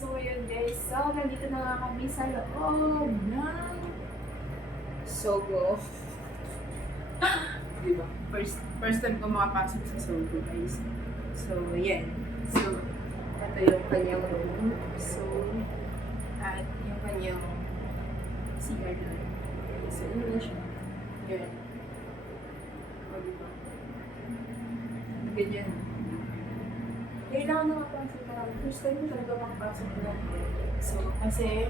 So, yun guys. So, nandito na nga kami sa loob ng Sogo. Diba? First time ko makapasok sa Sogo, guys. So, yan. So, ito yung kanyang room. So, at yung kanyang CR na. So, yun na siya. Yan. O, diba? Ganyan. Kailangan nakapasok na. First time ko talaga makapasok na. So, kasi,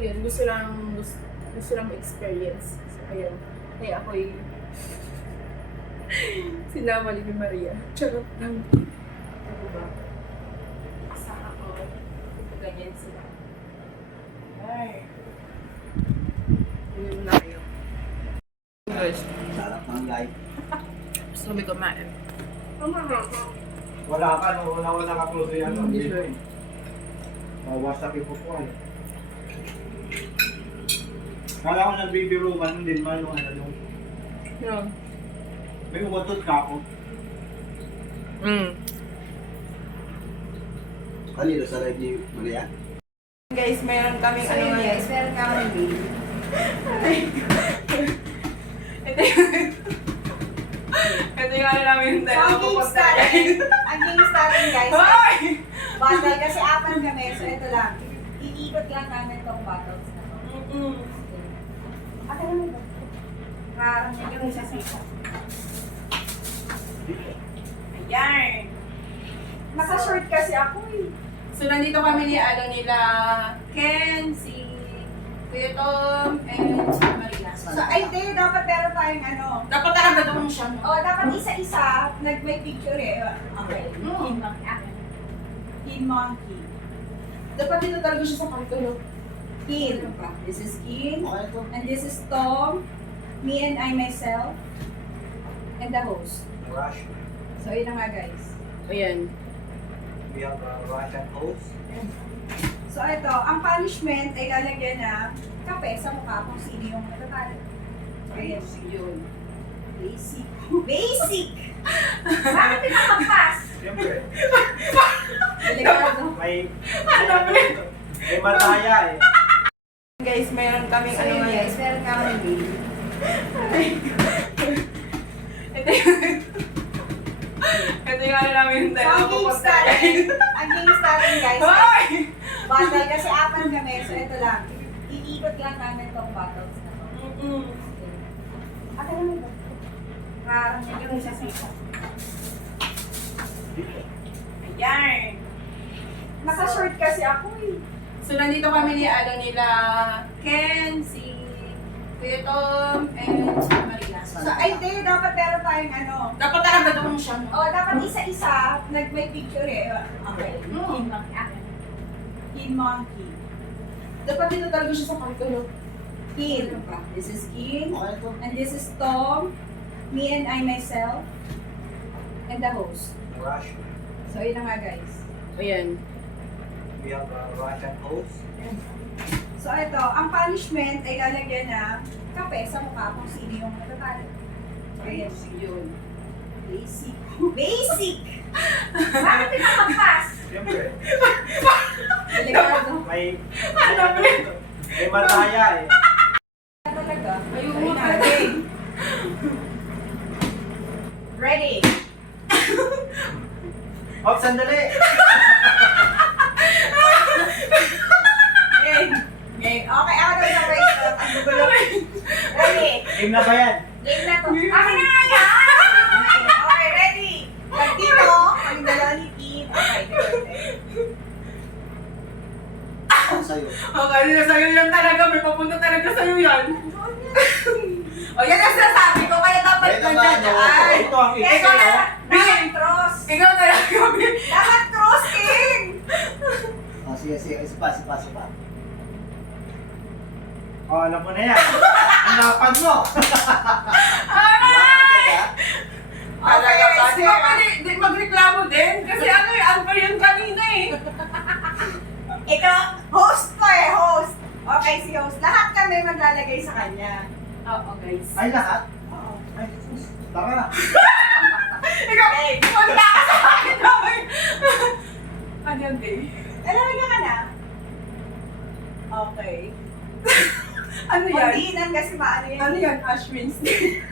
yun, gusto lang experience. So, ayun. Kaya ako'y sinama ni Maria. Charot lang. Ano ba? Asa ako. Ganyan sila. Ay. Yun na kayo. Guys, Sarap ng life. gusto kami kumain. Wala ka, nung una-una ka close yan. Hindi sure. Wasabi ko po ay. Kala ko nagbibiro ka nun din man nung ano nung Yun. may umutot ka ako. Kanino sa live ni Maria? Guys, mayroon kami So yun guys, meron ka kami baby. Ito yung ano namin yung So ang game starting guys, Hoy! battle kasi apat kami, so ito lang. Iikot lang namin tong battles na to. Ate naman ba? Parang yung isa sisa. Ayan! Naka-short kasi ako eh. So, nandito kami ni nila Ken, si Kuya Tom, and si Maria. So ay hindi, dapat meron tayong ano. Dapat talaga doon siya. No? Oh, dapat isa-isa, may picture eh. Okay. King Monkey. King Monkey. Dapat dito talaga siya sa kanto. No? King. This is King. Okay to. And this is Tom. Me and I myself. And the host. Rush. So yun na nga guys. Ayan. We have a Russian host. So ito, ang punishment ay lalagyan na kape sa mukha kung sino yung natatalo. So ayan. Yun. Basic. Basic! Bakit pinakapas? Siyempre, Delikado. may mataya eh. Guys, mayroon kami So yun guys, meron ka kami baby. Ito yung ano namin yung So ang game starting guys, Hoy! battle kasi apat kami, so ito lang. Iikot lang namin tong battles na to. Ate naman ba? Parang yung isa sisa. Ayan! Naka-short kasi ako eh. So, nandito kami ni nila Ken, si Kuya Tom, and si Maria. So ay hindi, dapat meron tayong ano. Dapat talaga doon siya. No? Oh, dapat isa-isa, may picture eh. Okay. King Monkey. King Monkey. Dapat dito talaga siya sa kanto. No? King. This is King. Okay to. And this is Tom. Me and I myself. And the host. Rush. So yun na nga guys. Ayan. We have a Russian host. So ito, ang punishment ay lalagyan na kape sa mukha kung sino yung natatalo. So ayan. Yun. Basic. Basic! Bakit pinakapas? Siyempre, Delikado. may mataya eh. Talaga. Ayun Ayun nga. na, game. Ready? Hop, sandali! Game. Game. Okay, ako na yung race. Ang gugulo. Ready? Game na ba yan? Game na to. Akin na nga! Okay, ready? Pag dito, ang dalawa ni Keith. Okay, Ako sa'yo. Okay, sa'yo yan talaga. May papunta talaga sa'yo yan. O yan ang sinasabi ko. Kaya dapat Ito na ba, dyan. ano? Ay! Ito ang Kaya isa sa'yo. dapat cross. Ikaw talaga. Dapat cross, King! Sige. Isa pa. Oh, alam mo na yan. Ang lapan mo. Okay, guys. Di magreklamo din. Kasi ano eh, unfair yan kanina eh. Ikaw, host ko eh, host. Okay, si host. Lahat kami maglalagay sa kanya. Oo, guys. Ay, lahat? Oo. Ay, Jesus. Tara. Ikaw, punta ka sa akin namin. Ano yan, babe? Alalagyan ka na? Okay. Ano yan? Magdiinan kasi maano yan. Ano yan? Ash Wednesday.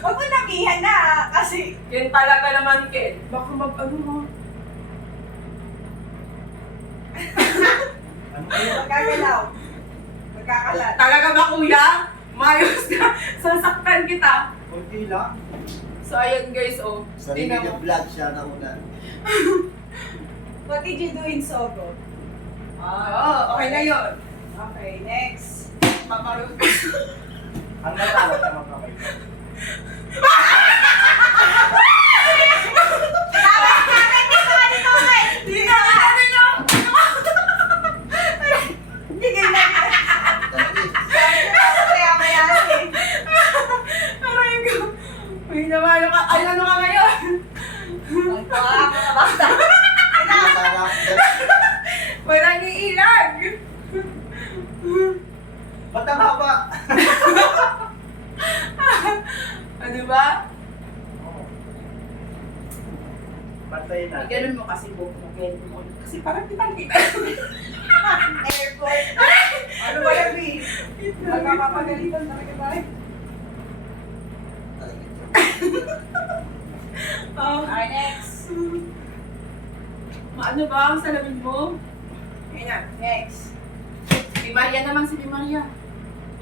Huwag mo namihan na kasi Yan talaga naman, Ken. Baka mag-ano mo. Ano kaya? magkagalaw. Magkakalat. Talaga ba, kuya? Mayos ka. Sasaktan kita. Kunti lang. So, ayan guys, oh. Sarili Tingnan niya mo. vlog siya na una. What did you do in Sogo? Oo, okay na yun. Okay, next. Mamarot. Ang natawa siya magkamay. Hindi na, ano na? Tigil na. Dali. Kaya mayahin. Aray ko. Uy, naman ka. Ay, ano ka ngayon? Magpawa ako na basta. Sana, Wala ni ilag. ba't ang haba? Ano ba? Oo. Pantay na. Ganun mo kasi buhok mo. Ganun mo. Kasi parang kitang-kita. Airport. Ano ba yan, B? Magpapagalitan talaga tayo. Oh. Okay, next. Ano ba ang salamin mo? Ayun na. Next. Si Maria naman, si Maria.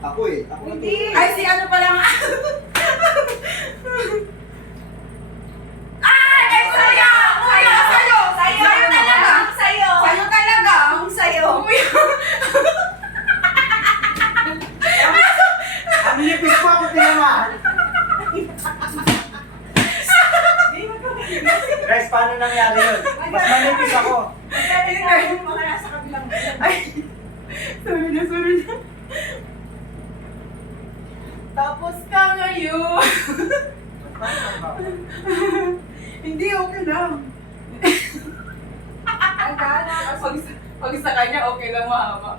Ako eh. Ako Hindi. Ay, si ano pa lang. Ay, ay, sayo! Sayo, sayo! Sayo talaga! Sayo! Sayo talaga! Ang sayo! Ang nipis ko ako tinamaan. Guys, paano nangyari yun? Mas manipis ako. Magaling na yung mga nasa kabilang Ay, sorry na, sorry na. Tapos ka ngayon. Hindi, okay lang. Ang gana kasi. Pag sa kanya, okay lang mahaba.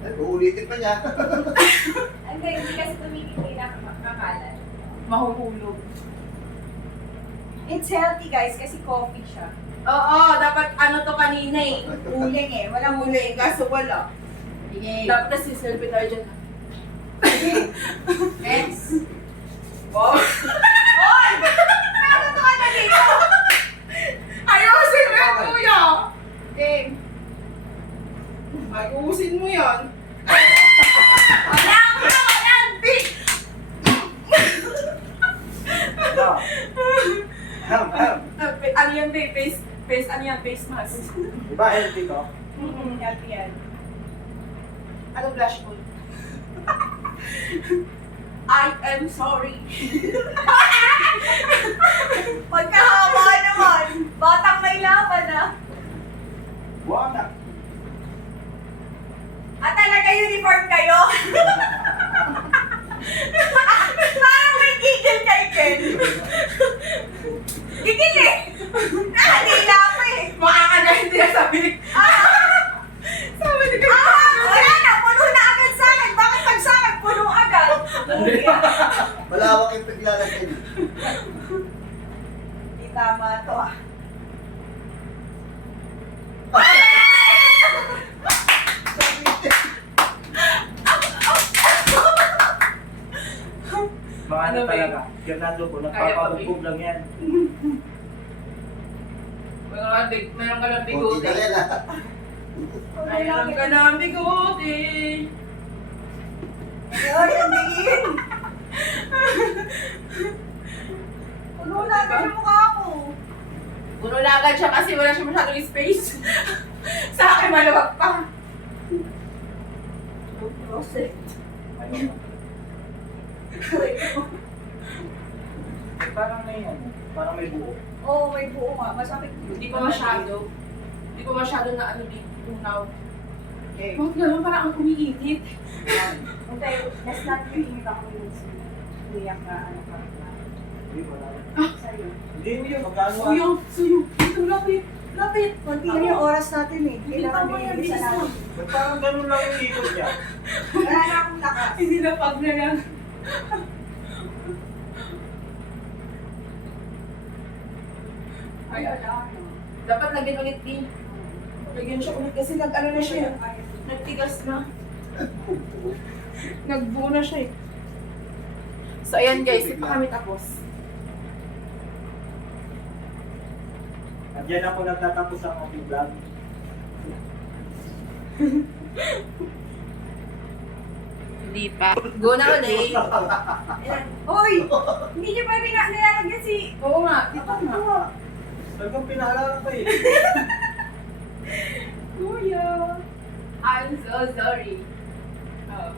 Eh, uulitin pa niya. Hindi kasi tumigil na kakalat. Mahuhulog. It's healthy guys kasi coffee siya. Oo, dapat ano to kanina eh. Uling eh. Walang Huli, kaso wala. Sige. Dapat na si selfie tayo dyan. Sige. Next. Wow. Hoy! Ano to ka na dito? Ayusin mo yan, kuya! Game. Ayusin mo yan. Wala ako naman yan! Big! Ano? Ano yan, babe? Face, ano yan? Face mask. Diba healthy to? Healthy yan. Ano blush mo? I am sorry. Pagkahaba naman. Batang may laban ah. Wala. At talaga uniform kayo? Parang may gigil kay Ken. Gigil eh. Nakadila pa eh. Makakagahin din na sabi ni... Sabi ni Wala na. Puno na agad sa akin. Bakit pag sa akin puno agad? Malawak yung paglalagyan. Hindi tama to ah. Mga ano Ano ba talaga, Fernando po, nagpapabugbog lang yan. Meron ka lang Kunti bigote. na yan ah. Meron ka lang bigote. Ayun, yung tingin. Puno na agad yung mukha ko. Puno na agad siya kasi wala siya masyadong space. Sa akin maluwag pa. Rosette. Ayun. Parang may ano, parang may buo. Oo, may buo nga. Masakit. Hindi pa masyado. Hindi pa masyado na ano dito. Tunaw. Okay. Bakit naman parang ang umiinit? Okay, let's not yung init ako yung kuya ka, ano ka. Hindi, wala. Sa'yo. Hindi mo yun, magkano ah. Suyo, suyo. Ito, lapit. Lapit. Konti na yung oras natin eh. Hindi Kailangan tama yan, bilisan bilis natin. lang. Ba't parang ganun lang yung ikot niya? Wala na akong lakas. Hindi na pag na lang. Ay, wala. Dapat lagyan ulit din. Lagyan siya ulit kasi nag-ano na siya. Nagtigas na. Nagbuo na siya eh. So ayan guys, hindi pa kami tapos. At yan ako nagtatapos ang aking vlog. Hindi pa. Go na ulit. Ayan. Hoy! Hindi niyo pa nilalagyan si... Oo nga, ito nga. Talagang pinaalala ko eh. Kuya. I'm so sorry. Oh.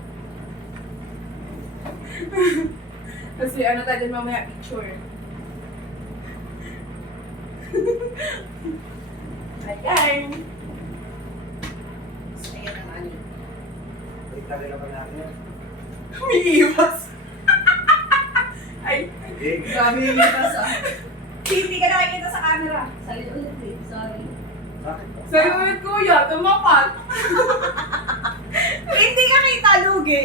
Kasi ano tayo dyan mamaya picture. Ayan. So, ayan ang ani. Balik na rin naman natin. Umiiwas. Ay, Hindi. grabe yung iwas ah. Hindi ka nakikita sa camera. Salid ulit eh. Sorry. Bakit ba? Sa'yo ulit kuya, tumapat. Hindi ka kita, lugi.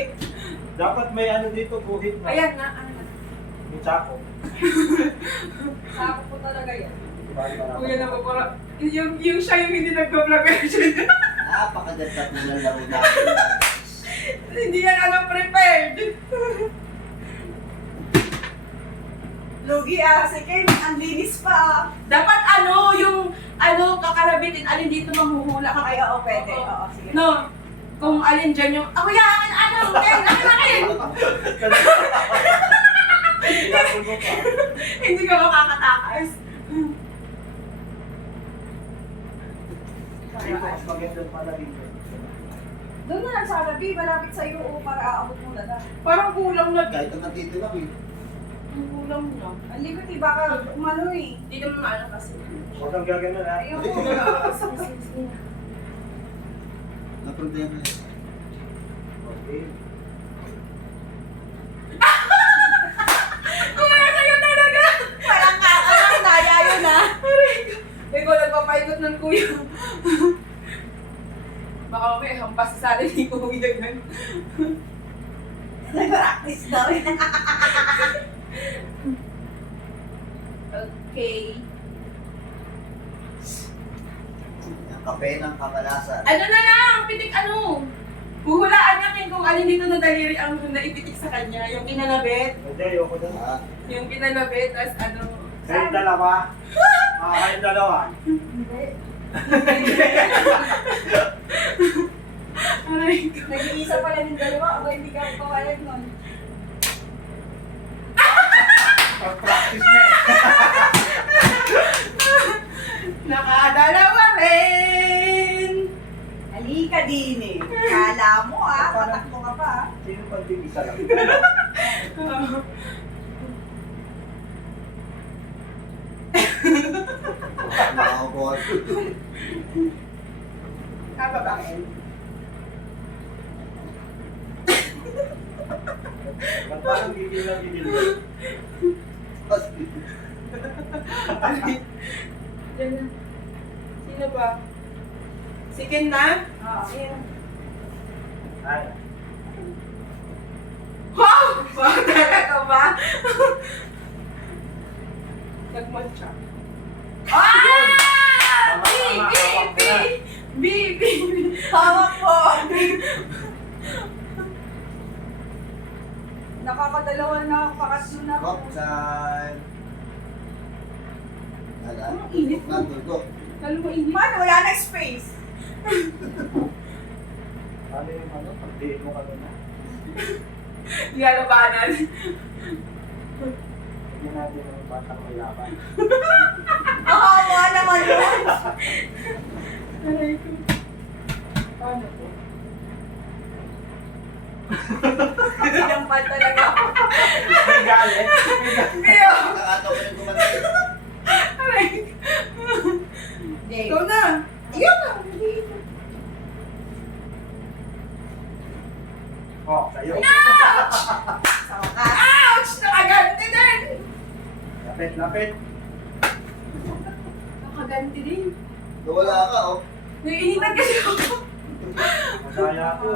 Dapat may ano dito, guhit na. Ayan na, ano. May tsako. Sako po talaga yan. Kuya na po para, yung siya yung hindi nagpa-vlog version. Napakaganda po ng laro natin. Hindi yan alam prepared. Lugi ah. Si Ken, ang linis pa ah. Dapat ano, yung ano, kakarabitin, alin dito manghuhula ka. Ay, oo, pwede. Oo. Oo, sige. No, kung alin dyan yung, ako yan, ano, Ken, akin. Tinapon mo pa. Hindi ka makakatakas. Dito, mas maganda pala dito. Doon na lang sa gabi, malapit sa iyo para aabot mo na na. Parang kulang na. Kahit naman dito lang eh. Kulang na. Ang likot eh, baka umano eh. Hindi naman maano kasi. Huwag kang gagano na. Ayun. Na problema yan. Okay. Kuya, sa'yo talaga. Parang kakakang daya yun ah. Ikaw nagpapaikot ng kuya. Baka mamaya hampas sa atin ni kuya gan. Nag-practice daw eh. Okay. Ang kape ng kamalasan. Ano na lang, pitik ano. Huhulaan natin kung alin dito na daliri ang naipitik sa kanya. Yung kinalabit. Hindi, ayoko na. Ah, Yung kinalabit, tapos ano. Kayong dalawa. Kayong dalawa. Aray ko. Nag-iisa pala ng dalawa, aba hindi ka pawalad nun. Pag-practice na eh. Nakadalawa rin. Halika din eh. Kala mo ah, patakbo ka pa ah. Sino pag-ibisa lang? nakakabot. Kababain. Ba't parang gigil lang gigil lang? Diyan na. Sino ba? Si Ken na? Oo, ayun. Ay. Wow! Wow, talaga ba? Nagmatcha. Ah! Tama, tama, B! hawak B! ko na. B! B! Hawak po! Nakakadalawa na ako, pakatlo na ako. Buksan. Ala. Ang init mo. Nandugok. Lalo mo init. Man, wala na space. Ano yung ano? Pag-diin mo kanina. Lalabanan. Hindi natin yung batang may laban. Nakawa naman yun. Aray ko. Paano po? Pinampal talaga ako. May galit. May galit. Ngayon! Nakataw ko yung kumantay. Aray ko. Dave. Ikaw na. Ayun na. Oh, sa'yo. Sa wakas. Ouch! Nakaganti din! Lapit, lapit. Nakaganti din. Nawala ka oh. Naiinitan kasi ako. Masaya ako.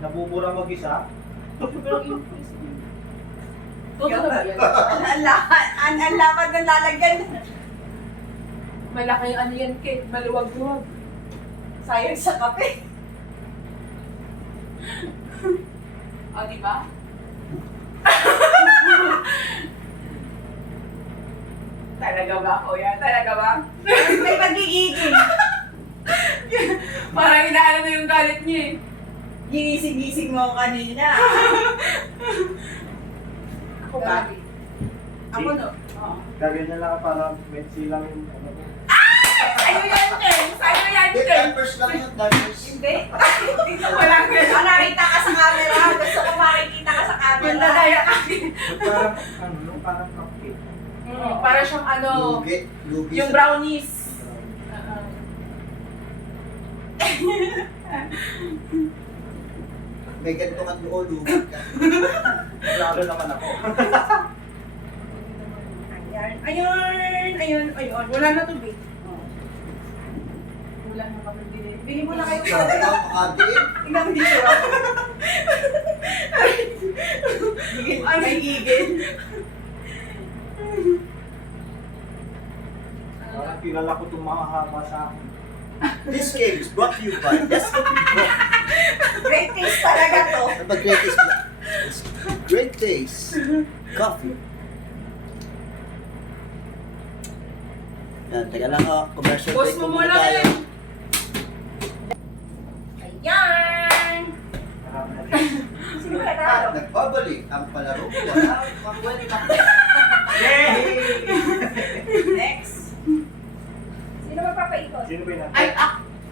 Nabubura mag-isa. Sobrang increase din. Toto na ba yan? Ang lapad ng lalagyan. Malaking ano yan, Kate. Maluwag-luwag. Sayang sa kape. O, di ba? Talaga ba, kuya? Talaga ba? May pagigigil. Parang inaano na yung galit niya eh. Ginising-gising mo ako kanina. Ako ba? Ako no. Oo. Gagawin na lang para may silang yung ano ko. Sa'yo yan, Ken! Sa'yo yan, Hindi, Ken! diapers lang yun, diapers. Hindi. Walang ganun. Ah, nakita ka sa camera. Gusto ko makikita ka sa camera. Mandadaya kasi. Parang, ano, parang cupcake. Para siyang ano, Lugi. Lugi yung sa- brownies. May ganito ka doon, lugi ka. Lalo naman ako. Ayun. Wala na to, babe. Wala na kami bili. Bili mo na kayo. Sabi ka, makadiin. Tingnan mo dito. Ay, may gigil. Parang kilala ko itong mga haba sa akin. This game is brought to you by Nescafe Pro. Great taste talaga to. Ano ba great taste? Great taste. Coffee. Yan, teka lang ako. Commercial Boss break mo muna muna tayo. eh. Ayan! Marami na rin. Sino ba At natalo? nagbabalik ang palaro ko. Wala, makuwali na. Yay! Next. Sino magpapaikot? Sino ba yun? Ay,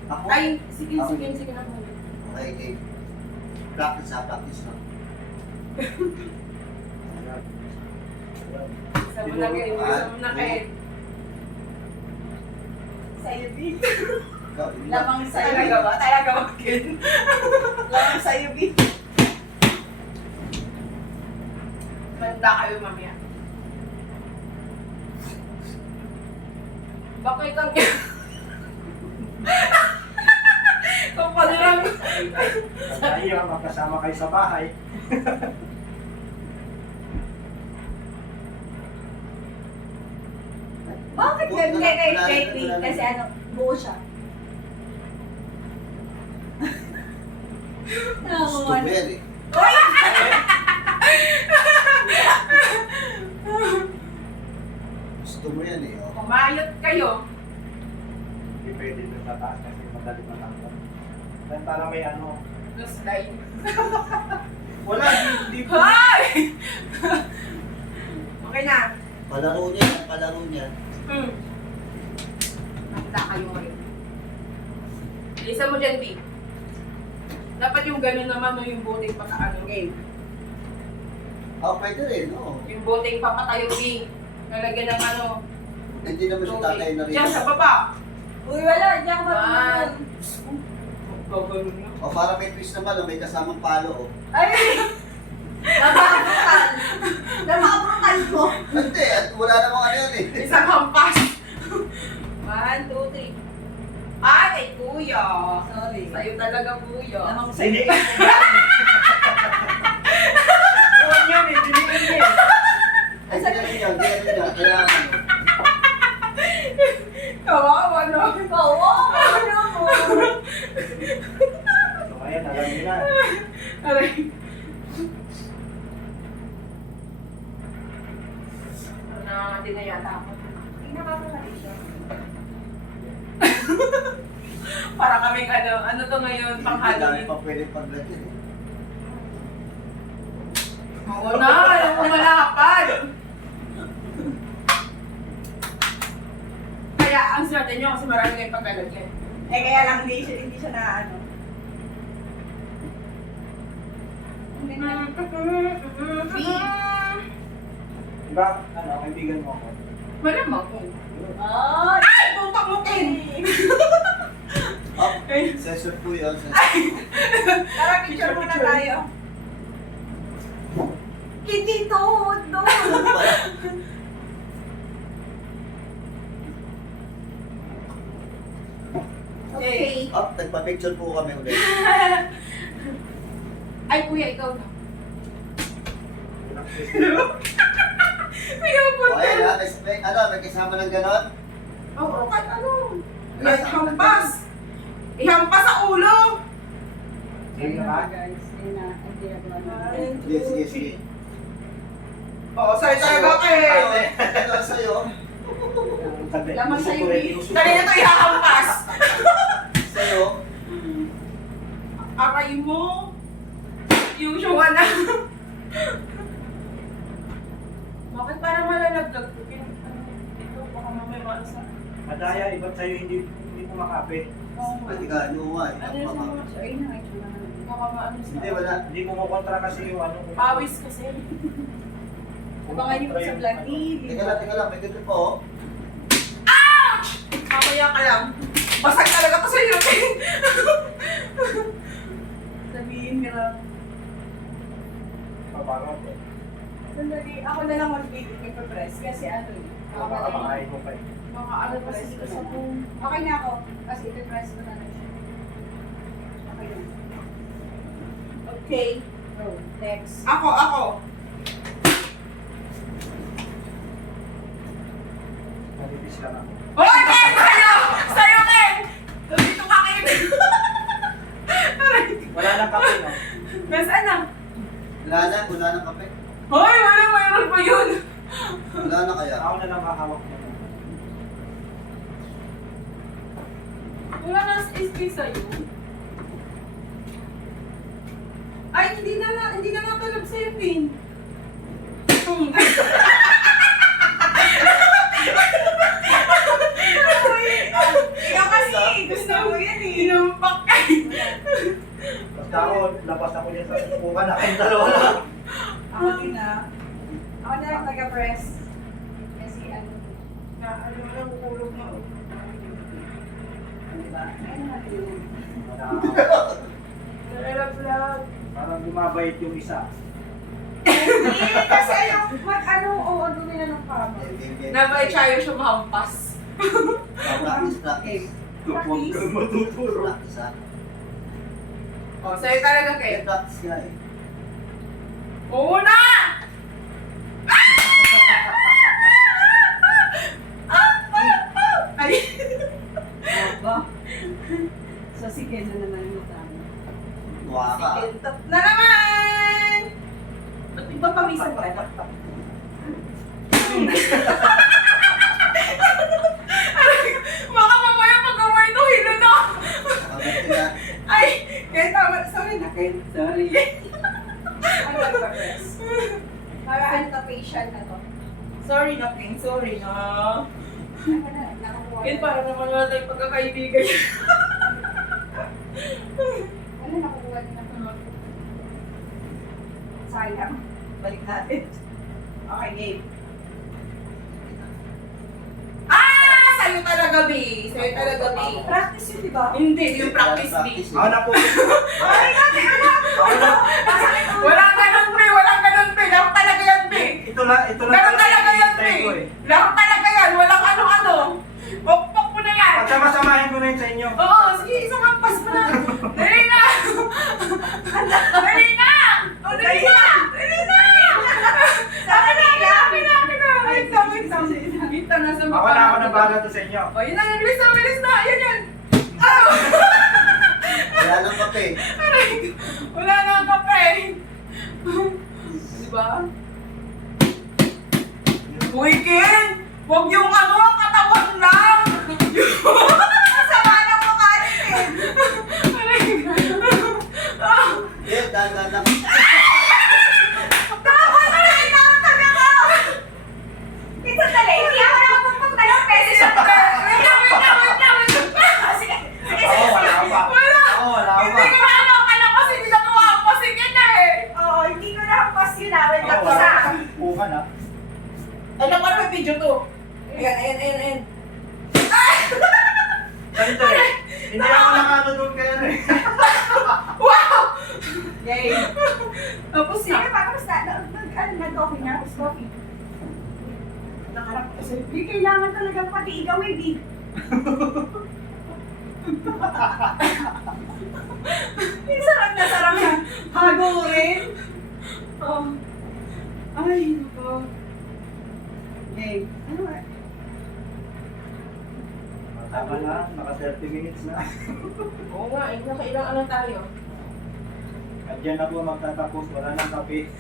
Ako? sige na po. Okay, okay. Practice practice na. Isa mo na kayo, isa mo na kayo. Sa'yo, B. Ikaw, yun lang. Lamang sa'yo. Talaga ba? Talaga ba, Ken? Lamang sa'yo, B. Manda kayo, mamaya. Bakit ang... Kapag lang... Tayo, magkasama kayo sa bahay. Bakit ganun? Wait. Kasi ano, buo siya. Gusto mo yan eh. Gusto mo yan eh. Oh. Kumayot kayo. Hindi pwede na sa taas kasi madali matanggal. Then parang may ano. Plus line. Wala, hindi po. Hi! Okay na. Palaro niya, palaro niya. Manda kayo ngayon. Lisa mo dyan, B. Dapat yung gano'n naman, no, yung boting pakaano game. Ah, pwede rin, no? Yung boting papatayo, B. Nalagyan ng ano. Hindi naman siya tatay na rin. Diyan sa baba. Uy, wala. Diyan ako matulog. Gagawin na. O para may twist naman, oh, may kasamang palo. Oh. Ay! Napaka-brutal. Napaka-brutal mo. Hindi, at wala namang ano yan eh. Isang hampas. 1, 2, 3. Ay, kay kuya. Sorry. Sa'yo talaga, kuya. Lamang Hindi. sa'yo. Huwag yan eh, diniin niya eh. Ay, hindi rin yan, hindi rin yan. Kaya ano. Kawawa, no? Oo, ano mo? So ayan, alam niyo na. Aray. Hindi na yata ako. Hindi nakakalabi siya. Para kaming ano to ngayon, pang Hindi dami Halloween. pa pwede paglagyan eh. Oo na, alam mo malapad. Kaya ang swerte nyo kasi marami kayong paglalagyan. Eh, kaya lang hindi siya na ano. Hindi na. Diba, ano, kaibigan mo ako. Malamang ko. Ay! Ay! Putok mo, Ken! Oh, sensor po yun. Sensor. Tara, picture muna tayo. Hindi doon. Okay. Oh, nagpa-picture po kami ulit. Ay, kuya, ikaw na. O, Pinupunta. ayan ha, may kasama ng ganon. Oo, kahit ano. Kahit hampas. Ihampas sa ulo. Sige ka. guys. Yun na, ang ginagawa natin. One, Yes, two, yes, three. yes. Oo, sa'yo talaga kayo. Ito sa'yo. Sabi, Laman gusto sa'yo, ko rin, eh. gusto ko Kanina rin. to ihahampas. Sa'yo. Aray mo. Yung na. Bakit parang malalagdag ko? Ito, baka mamaya maasa. Madaya, iba't sa'yo hindi kumakapit. Pati ka, ano nga eh. Ano yung sa So, ayun na, ito na. baka maano sa... Hindi, wala. Hindi kumukontra kasi yung ano. Pawis kasi. Abangan niyo po sa vlog ni Teka lang, may ganito pa oh. Mamaya ka lang. Basag talaga to sa iyo. Sabihin ka lang. Pabangon eh. Sandali, ako na lang mag-press kasi ano eh. Baka makain mo pa eh. Baka ano kasi ito sa phone. Okay na ako. Kasi i-press ko na lang siya. Okay na. Okay. Go. Next. Ako. Nalipis lang ako. Hoy, Ken! Sa'yo, Ken! Dito ka, Ken! Aray. Wala nang kape, no? Nasaan na? Wala na kape. Hoy, mayroon pa yun! Wala na kaya. Ako na lang kakawak mo. Wala na SK sa'yo. Ay, hindi na natalab sa'yo, Ken. Ikaw kasi, gusto mo yan eh. Inumpak ka. Basta ako, labas ako dyan sa upukan na kayong dalawa lang. Ako din na. Ako na lang taga-press. Kasi ano. Ano lang, kulog na. Diba? Ayun natin yun. Nalaglag. Parang bumabait yung isa. Hindi, kasi ayaw mag-ano, o ano nila ng kama. Nabay siya mahampas. Practice. Practice. Matuturo. Practice ah. Oh, sa'yo talaga, Kaya Ken. practice nga eh. Oo na! Ay! Ba? So, sige na naman yung tama. Tuwa ka. Sige, top na naman! Ba't di ba pawisan ka na? Baka mamaya pag-award to, hilo na! Nakabati na. Ay! Kaya tama. Sorry na, Ken. Sorry. Ano mag-press? Para ano to, patient na to. Sorry na, Ken. Sorry na. Ano na, nakakuha Ken, na. para naman wala tayong pagkakaibigan. Ano, nakukuha din ako. Sayang. Balik natin. Okay, game. Ah! Sa'yo talaga, B. Sa'yo talaga, B. Practice yun, di ba? Hindi, yung practice, B. Ako na po. Ay, natin, ano? Walang ganun, B. Walang ganun, B. Laro talaga yan, B. Ito lang Ganun talaga yan, B. hinihintay ko eh. Laro talaga yan. Walang ano-ano. Pokpok mo na yan. Pagsama-samahin ko na yun sa inyo. Oo, sige, isang hampas mo na. Dali na! Dali na! O, dali na! Dali na! Akin na! Wait lang. Wait lang, nasa Ako na bahala to sa inyo. O, yun na, bilis na! Yan! Ah! Wala nang kape. Aray ko. Wala na ang kape. Diba? Uy, Ken! Huwag yung ano, katawan lang! Sama na mo ka eh. Aray ko. Ah! Eh, dahan lang. Tama na rin ako taga ko. Ito tala, hindi ako nakapunta ng beses. Wait lang. Sige, Oo, wala pa. Wala! Oo, wala Hindi pa. ko na kasi hindi na tumakbo si Ken eh! Oo, hindi ko nakapas yun ah. Wait lang Oo, isa. wala pa. Upukan ha. Ano pa may video to? Ayan. Ganito eh. Hindi ako nakano doon kaya eh. Wow! Yay. Tapos Sige, na. parang nag-coffee na. Coffee. Nakarap kasi. Hindi kailangan talaga pati ikaw eh, di. Sarap na. Hagurin. Oh. Ay, nako. Okay. Ano ba? Tama na, naka 30 minutes na. Oo nga, nakailang ano tayo? Diyan na po magtatapos, wala nang kape.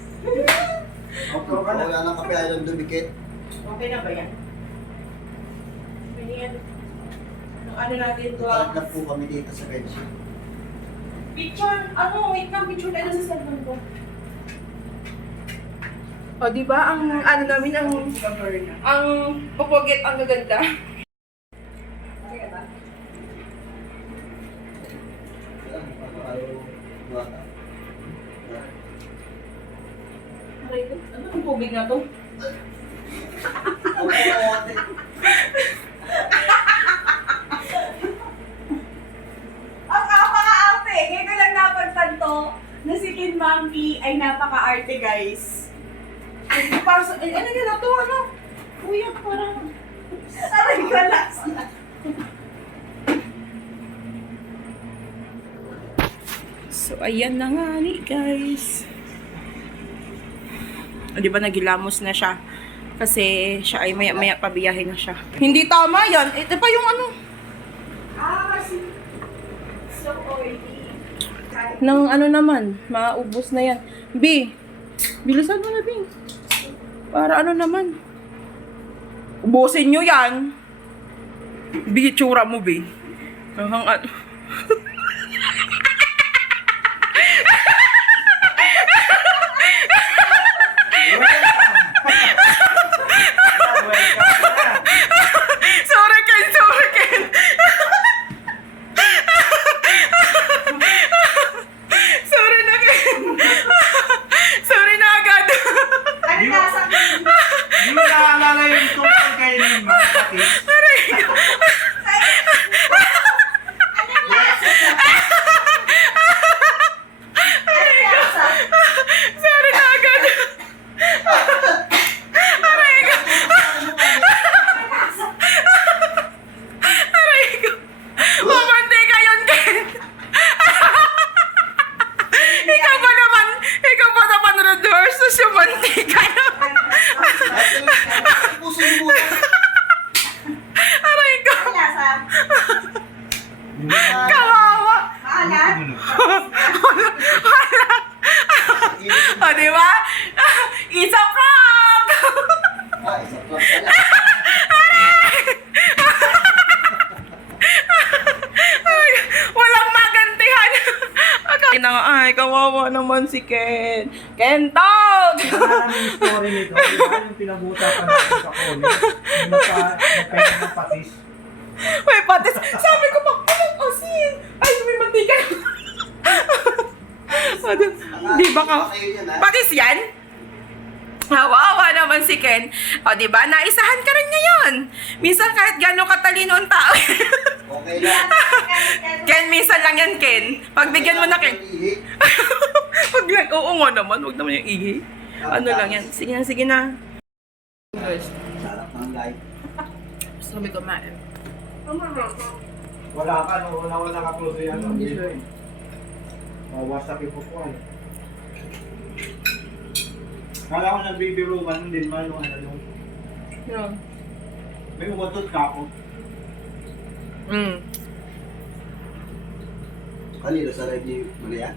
Outro ka na. Wala nang kape, ayaw dumikit. Okay na ba yan? Pwede yan. Ano natin to? Tatagap po kami dito sa bench. Picture, wait lang, picture na sa cellphone ko. O, di ba, ang ano namin, ang pupoget, ang gaganda. Aray ko, ano ang tubig na to? Ang napaka-arte! Ngayon ko lang napagtanto na si Kin Monkey ay napaka-arte, guys. Para sa, ano nila to, ano? Kuya, parang... Aray ko lang. So, ayan na nga ni guys. O, di ba nagilamos na siya? Kasi siya ay maya-maya pabiyahe na siya. Hindi tama yan. Ito pa yung ano. Kasi so oily. Nang ano naman, maubos na yan. B, bilisan mo na B. Para ano naman. Ubusin nyo yan. B, tsura mo B. Hang ano. Sorry Ken, sorry Ken. Sorry na Ken. Sorry na agad. Ano nasa Di mo naaalala yung tungkol kay Mga Patis? Sorry na agad. Aray ko. Aray ko. Umante ka yun, Ken. Ikaw ba naman reverse? Tapos umante ka naman. Puso mo. Aray ko. Ano nasa? Kawawa. Maalat? O, di ba? It's a prank! Isa plus pala. Ay, walang magantihan. Ay, kawawa naman si Ken. Ken Toad! Ano yung story nito? Ano yung pinag-uusapan natin sa Kone? Yung nagpahinga ng patis. May patis. Sabi ko pa, ay, asin. Ay, may mantika. Di ba ka? Kayo yan, ha? Patis yan? Kawawa naman si Ken. O, di ba? Naisahan ka rin ngayon. Minsan kahit gano'ng katalino ang tao. Okay lang. Ken, minsan lang yan, Ken. Pagbigyan mo na, Ken. Wag lang, oo nga naman. Wag naman yung ihi. Ano lang yan. Sige na, sige na. Guys, Sarap ng light. gusto kami kumain. Wala ka, no? Wala ka close yan. Wasak yung pupuan. Kala ko nagbibiro man din man yung ano yung... Yeah. May umatot ka ako. Kanino sa live ni Maria?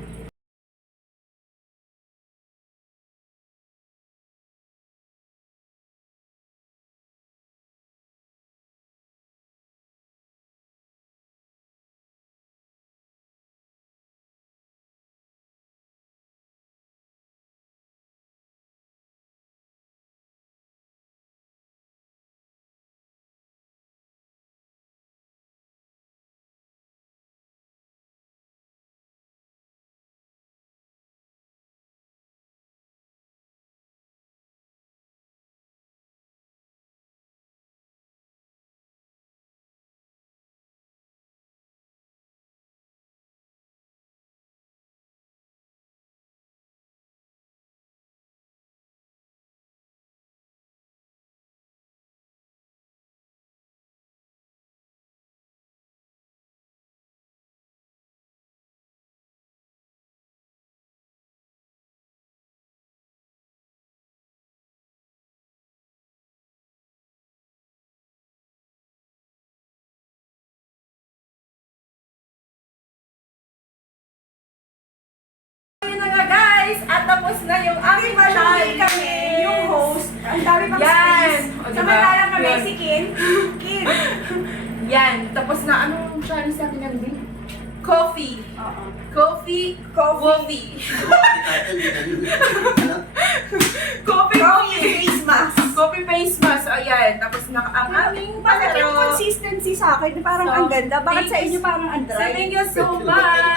Tapos na yung aming Malungkit kami, challenge. yung host, ang dami pang Yan. space. O, diba? Samantalang kami Yan. si Kin. Kin. Yan. Tapos na, anong challenge sa akin yan, Din? Coffee. Oo. Coffee. Coffee. Coffee. Coffee face mask. Coffee face mask. Ayan. Tapos na ang aming Bakit yung palaro. consistency sa akin, parang So, ang ganda. Bakit sa thank- inyo parang ang dry? Thank you so much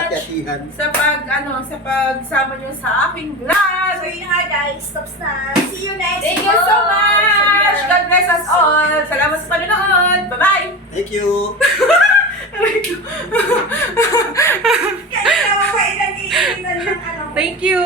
sa pagsama nyo sa aking vlog. So yun na nga guys, stops na. See you next Thank you so much. God bless us all. Salamat sa panonood. Bye-bye. Thank you. Kaya naman kailan iinitan ng ano. Thank you.